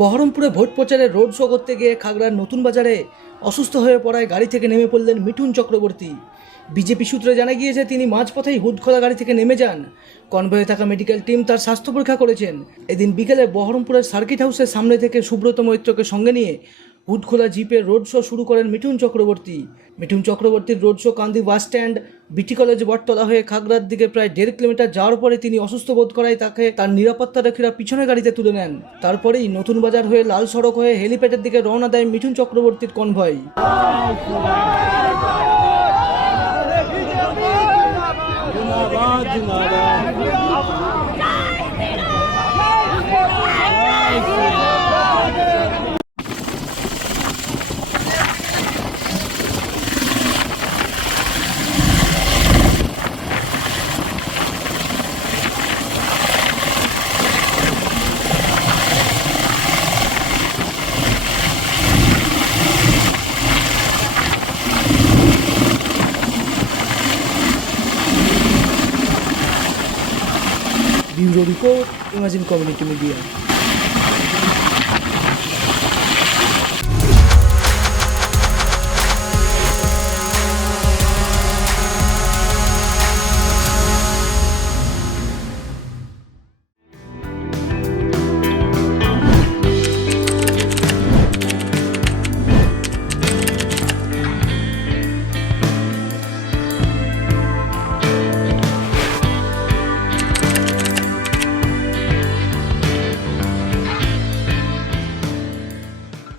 বহরমপুরে ভোট প্রচারে road show করতে গিয়ে খাগড়ার নতুন বাজারে অসুস্থ হয়ে পড়ায় গাড়ি থেকে নেমে পড়লেন মিঠুন চক্রবর্তী। বিজেপি সূত্রে জানা গিয়েছে তিনি মাঝপথেই হুড খোলা গাড়ি থেকে নেমে যান। কনভয়ে থাকা মেডিকেল টিম তার স্বাস্থ্য পরীক্ষা করেছেন। এদিন বিকেলে বহরমপুরের সার্কিট হাউসের সামনে থেকে সুব্রত মৈত্রকে সঙ্গে নিয়ে হুড খোলা জিপের রোড শো শুরু করেন মিঠুন চক্রবর্তী। মিঠুন চক্রবর্তীর রোড শো কান্দি বাস স্ট্যান্ড, বিটি কলেজ বটতলা হয়ে খাগড়ার দিকে প্রায় 1.5 কিলোমিটার যাওয়ার পরে তিনি অসুস্থ বোধ করায় তাকে তার নিরাপত্তারক্ষীরা পিছনের গাড়িতে তুলে নেন। তারপরেই নতুন বাজার হয়ে লাল সড়ক হয়ে হেলিপ্যাডের দিকে রওনা দেয় মিঠুন চক্রবর্তীর convoy. Bureau report, imagine community media.